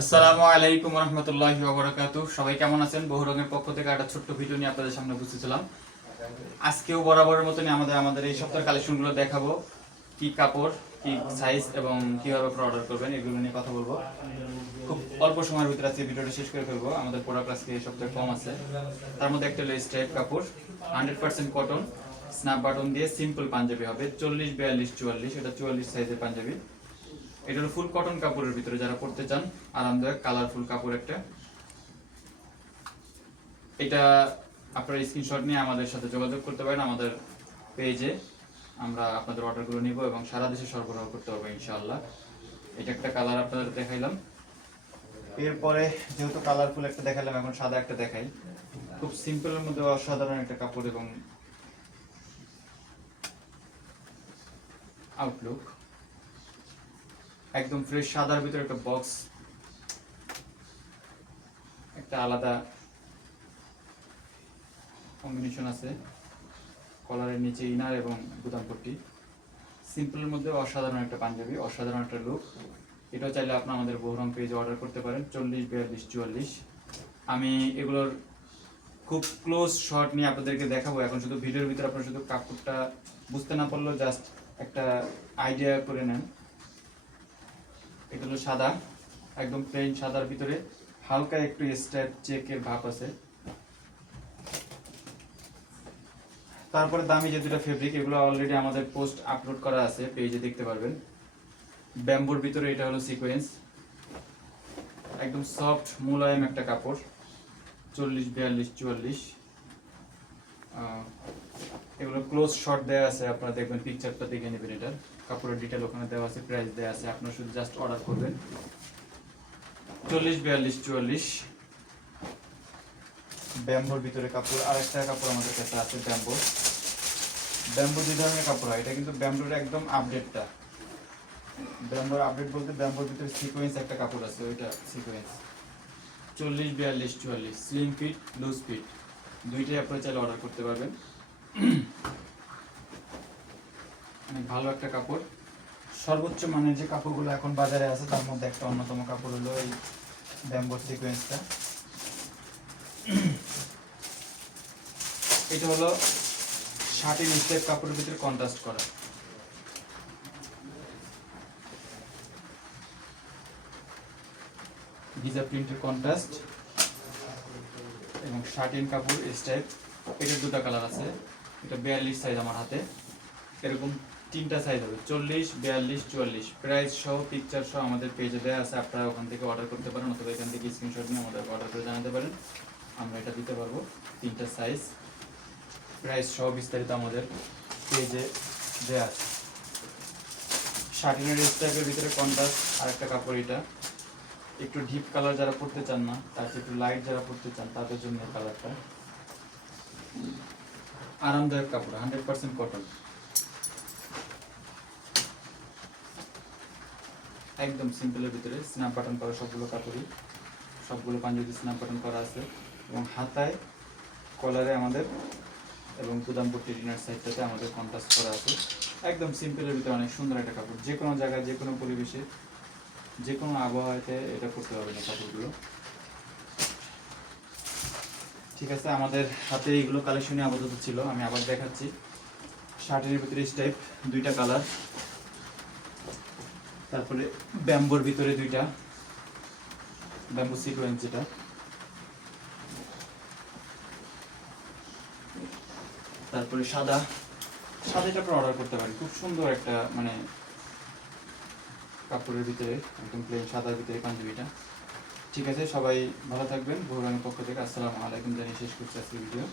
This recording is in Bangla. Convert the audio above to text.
আসসালামু আলাইকুম রহমতুল্লাহি ওবরাকাতু। সবাই কেমন আছেন? বহু রঙের পক্ষ থেকে একটা ছোট্ট ভিডিও নিয়ে আপনাদের সামনে উপস্থিত আজকেও বরাবরের মতনই আমাদের আমাদের এই সপ্তাহের কালেকশনগুলো দেখাবো। কি কাপড়, কি সাইজ এবং কীভাবে আপনারা অর্ডার করবেন, এগুলো নিয়ে কথা বলব। খুব অল্প সময়ের ভিতরে আজকে ভিডিওটা শেষ করে ফেলব। আমাদের প্রোডাক্ট আজকে এই সপ্তাহে কম আছে। তার মধ্যে একটা হলো স্ট্রাইপ কাপড় hundred percent cotton snap button দিয়ে সিম্পল পাঞ্জাবি হবে। চল্লিশ, বিয়াল্লিশ, চুয়াল্লিশ, এটা চুয়াল্লিশ সাইজের পাঞ্জাবি। এটা হলো ফুল কটন কাপড়ের ভিতরে যারা পড়তে চান আরামদায়ক কালারফুল কাপড় একটা। এটা আপনারা স্ক্রিনশট নিয়ে আমাদের সাথে যোগাযোগ করতে পারেন আমাদের পেজে আমরা আপনাদের অর্ডারগুলো নিব এবং সারা দেশে সরবরাহ করতে পারব ইনশাআল্লাহ। এটা একটা কালার আপনাদের দেখাইলাম। এরপরে যেহেতু কালারফুল একটা দেখালাম এখন সাদা একটা দেখাই। খুব সিম্পলের মধ্যে অসাধারণ একটা কাপড় এবং আউটলুক একদম ফ্রেশ সাদার ভিতরে একটা বক্স একটা আলাদা কম্বিনেশন আছে। কলারের নিচে ইনার এবং বুতাম পট্টি। সিম্পলের মধ্যে অসাধারণ একটা পাঞ্জাবি, অসাধারণ একটা লুক এটাও চাইলে আপনি আমাদের বহুরং পেজে অর্ডার করতে পারেন, চল্লিশ, বিয়াল্লিশ, চুয়াল্লিশ। আমি এগুলোর খুব ক্লোজ শট নিয়ে আপনাদেরকে দেখাবো। এখন শুধু ভিডিওর ভিতরে আপনারা শুধু কাপড়টা বুঝতে না পারলেও জাস্ট একটা আইডিয়া করে নেন। এটা হলো সাদা, একদম প্লেন সাদার ভিতরে। হালকা একটু স্ট্যাপ চেকের ভাব আছে। তারপরে দামি যে দুটো ফেব্রিক এগুলো অলরেডি আমাদের পোস্ট আপলোড করা আছে পেজে দেখতে পারবেন। ব্যাম্বুর ভিতরে এটা হলো সিকোয়েন্স একদম সফট মুলায়ম একটা কাপড়। চল্লিশ, বিয়াল্লিশ, চুয়াল্লিশ। এগুলো ক্লোজ শট দেওয়া আছে, আপনারা দেখবেন পিকচারটা দেখে নেবেন এটা। কাপড়ের ডিটেল ওখানে দেওয়া আছে প্রাইস দেওয়া আছে, আপনারা শুধু জাস্ট অর্ডার করবেন। চল্লিশ, বিয়াল্লিশ, চুয়াল্লিশ। ব্যাম্বোর ভিতরে কাপড় আর একটা কাপড় আমাদের কাছে আছে, ব্যাম্বো। ব্যাম্বো দুই ধরনের কাপড় হয়, এটা কিন্তু ব্যাম্বোর একদম আপডেটটা ব্যাম্বোর আপডেট বলতে ব্যাম্বোর ভিতরে সিকোয়েন্স একটা কাপড় আছে, ওইটা সিকোয়েন্স চল্লিশ, বিয়াল্লিশ, চুয়াল্লিশ স্লিম ফিট লুজ ফিট দুইটাই আপনারা চাইলে অর্ডার করতে পারবেন। অনেক ভালো একটা কাপড়। সর্বোচ্চ মানের যে কাপড়গুলো এখন বাজারে আছে, তার মধ্যে একটা অন্যতম কাপড় হলো এই ব্যাম্বোর সিকোয়েন্সটা এটা হলো শার্টের স্টেপ কাপড়ের ভিতরে কন্ট্রাস্ট করা। গিজা প্রিন্টের কন্ট্রাস্ট এবং শার্টিন কাপড় স্টাইপ এটার দুটো কালার আছে। এটা বিয়াল্লিশ সাইজ আমার হাতে। এরকম তিনটা সাইজ হবে, চল্লিশ, বিয়াল্লিশ, চুয়াল্লিশ। প্রাইস সহ পিকচার সহ আমাদের পেজে দেওয়া আছে, আপনারা ওখান থেকে অর্ডার করতে পারেন অথবা এখান থেকে স্ক্রিনশট নিয়ে আমাদের অর্ডার করে জানাতে পারেন। আমরা এটা দিতে পারব, তিনটা সাইজ প্রাইস সহ বিস্তারিত আমাদের পেজে দেওয়া আছে। শার্টিনের স্টাইপের ভিতরে কন্ট্রাস্ট আর একটা কাপড় এটা। একটু ডিপ কালার যারা পড়তে চান না, তার একটু লাইট যারা পড়তে চান, তাদের জন্য কালারটা আরামদায়ক কাপড় হান্ড্রেড পার্সেন্ট কটন একদম সিম্পলের ভিতরে স্ন্যাপ বাটন করা সবগুলো কাপড়ই। সবগুলো পাঞ্জাবি স্ন্যাপ বাটন করা আছে। এবং হাতায় কলারে আমাদের, এবং গুদামপট্টি ডিনার সাইডটাতে আমাদের কন্ট্রাস্ট করা আছে। একদম সিম্পলের ভিতরে অনেক সুন্দর একটা কাপড়। যে কোনো জায়গায় যে কোনো পরিবেশে যে কোনো আবহাওয়াতে এটা করতে পারবে না কাপড়গুলো। ঠিক আছে, আমাদের হাতে এইগুলো কালেকশনে আপাতত ছিল, আমি আবার দেখাচ্ছি। শার্টের ভিতরে স্টাইপ দুইটা কালার তারপরে ব্যাম্বোর ভিতরে দুইটা। ব্যাম্বো সিকোয়েন্স যেটা। তারপরে সাদা। সাদাটা আপনারা অর্ডার করতে পারেন খুব সুন্দর একটা মানে কাপড়ের ভিতরে, একদম প্লেন সাদার ভিতরে পাঞ্জাবিটা। ঠিক আছে, সবাই ভালো থাকবেন। ভোরানের পক্ষ থেকে আসসালামু আলাইকুম। জানিয়ে শেষ করছি আজকের ভিডিও।